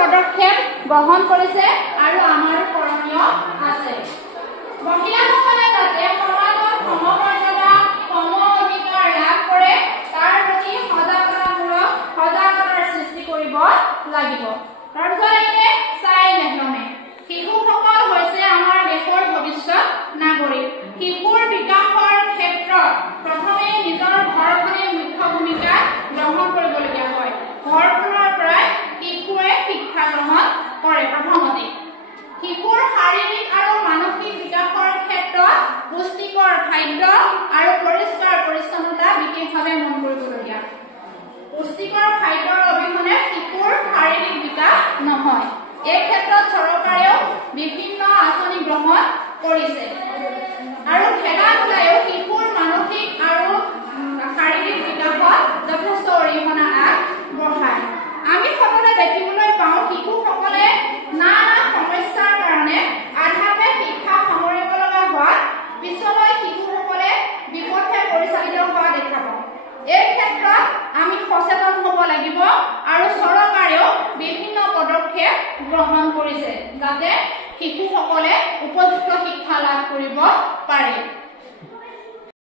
পদক্ষেপ গ্ৰহণ কৰিছে আৰু আমাৰ কৰণীয় আছে। মহিলাসকলে যাতে সমাজত সমমৰ্যাদা সম অধিকাৰ লাভ কৰে তাৰ প্ৰতি সজাগতাৰ সৃষ্টি কৰিব লাগিব। তাৰপিছত আহিলে চাইল্ড ডেভেলপমেণ্ট। শিশুসকল হৈছে আমাৰ দেশৰ ভৱিষ্যত নাগৰিক। শিশুৰ বিকাশৰ ক্ষেত্ৰত প্ৰথমে নিজৰ ঘৰখনে মুখ্য ভূমিকা গ্ৰহণ কৰিবলগীয়া হয়। ঘৰখনৰ পৰাই শিশুৱে শিক্ষা গ্ৰহণ কৰে। প্ৰথমতে শিশুৰ শাৰীৰিক আৰু মানসিক বিকাশৰ ক্ষেত্ৰত পুষ্টিকৰ খাদ্য আৰু পৰিষ্কাৰ পৰিচ্ছন্নতা বিশেষভাৱে মন কৰিবলগীয়া। পুষ্টিকৰ খাদ্যৰ অবিহনে শিশুৰ শাৰীৰিক বিকাশ নহয়। এই ক্ষেত্ৰত চৰকাৰেও বিভিন্ন আঁচনি গ্ৰহণ কৰিছে আৰু খেলা-ধূলায়ো শিশুৰ মানসিক আৰু শাৰীৰিক বিকাশত যথেষ্ট অৰিহণা আগবঢ়ায়। আমি সকলোৱে দেখিবলৈ পাওঁ শিশুসকলে নানা সমস্যাৰ কাৰণে আধাতে শিক্ষা সামৰিব লগা হোৱা পিছলৈ শিশুসকলে বিপথে পৰিচালিত হোৱা দেখা পাওঁ। এই ক্ষেত্ৰত আমি সচেতন হ'ব লাগিব আৰু চৰকাৰেও বিভিন্ন পদক্ষেপ গ্ৰহণ কৰিছে যাতে শিশুসকলে উপযুক্ত শিক্ষা লাভ কৰিব পাৰে।